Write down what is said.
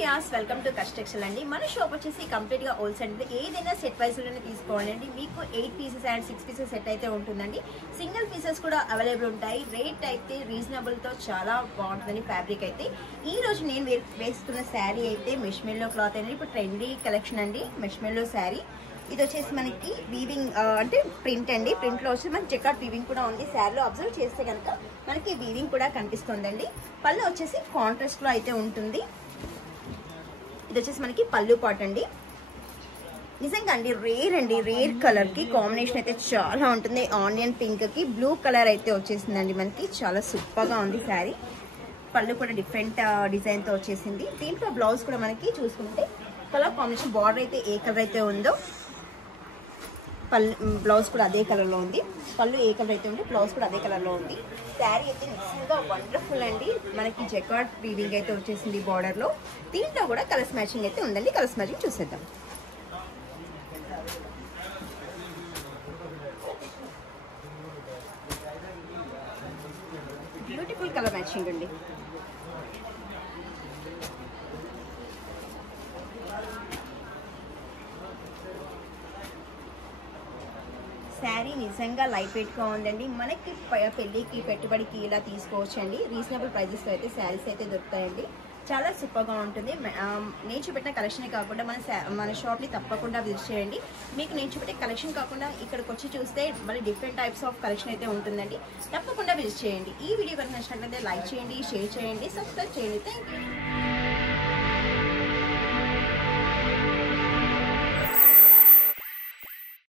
Viewers welcome to కస్టెక్షన్ అండి. మన shop వచ్చేసి కంప్లీట్ గా హోల్ సెట్ ఏదైనా సెట్ వైస్ లోనే తీసుకోవాలండి. మీకు 8 పీసెస్ అండ్ 6 పీసెస్ సెట్ అయితే ఉంటుందండి. సింగిల్ పీసెస్ కూడా అవైలబుల్ ఉంటాయి. రేట్ అయితే రీజనబుల్ తో చాలా బాగుంటుందండి. ఫ్యాబ్రిక్ అయితే ఈ రోజు నేను వేసుకున్న శారీ అయితే మెష్మెల్లో క్లాత్ అండి. ఇప్పుడు ట్రెండీ కలెక్షన్ అండి మెష్మెల్లో శారీ. ఇది వచ్చేసి మనకి వీవింగ్ అంటే ప్రింట్ అండి. ప్రింట్ లో వచ్చి మనకి జకార్డ్ వీవింగ్ కూడా ఉంది. శారీలో అబ్జర్వ్ చేస్తే కనుక మనకి వీవింగ్ కూడా కనిపిస్తుందండి. పళ్ళు వచ్చేసి కాంట్రాస్ట్ లో అయితే ఉంటుంది. ఇది వచ్చేసి మనకి పళ్ళు పాట్ అండి. నిజంగా అండి రేర్ కలర్ కి కాంబినేషన్ అయితే చాలా ఉంటుంది. ఆనియన్ పింక్ కి బ్లూ కలర్ అయితే వచ్చేసిందండి. మనకి చాలా సూపర్ గా ఉంది శారీ. పళ్ళు కూడా డిఫరెంట్ డిజైన్ తో వచ్చేసింది. దీంట్లో బ్లౌజ్ కూడా మనకి చూసుకుంటే కలర్ కాంబినేషన్ బార్డర్ అయితే ఏ కలర్ అయితే ఉందో బ్లౌజ్ కూడా అదే కలర్ లో ఉంది. పళ్ళు ఏ కలర్ అయితే ఉంది బ్లౌజ్ కూడా అదే కలర్ లో ఉంది. శారీ అయితే నిజంగా వండర్ఫుల్ అండి. మనకి జకార్డ్ వీవింగ్ అయితే వచ్చేసింది బార్డర్ లో. దీంట్లో కూడా కలర్స్ మ్యాచింగ్ అయితే ఉందండి. కలర్స్ మ్యాచింగ్ చూసేద్దాం. బ్యూటిఫుల్ కలర్ మ్యాచింగ్ అండి. శారీ నిజంగా లైట్ వెయిట్ గా ఉందండి. మనకి పెళ్లికి పెట్టుబడికి ఇలా తీసుకోవచ్చండి. రీజనబుల్ ప్రైజెస్ లో అయితే శారీస్ అయితే దొరుకుతాయండి. చాలా సూపర్ గా ఉంటుంది. నేను చూపెట్టిన కలెక్షన్ కాకుండా మన షాప్ ని తప్పకుండా విజిట్ చేయండి. మీకు నేను చూపెట్టే కలెక్షన్ కాకుండా ఇక్కడికి వచ్చి చూస్తే మళ్ళీ డిఫరెంట్ టైప్స్ ఆఫ్ కలెక్షన్ అయితే ఉంటుందండి. తప్పకుండా విజిట్ చేయండి. ఈ వీడియో కనుక నచ్చినట్లయితే లైక్ చేయండి, షేర్ చేయండి, సబ్స్క్రైబ్ చేయండి. Thank you.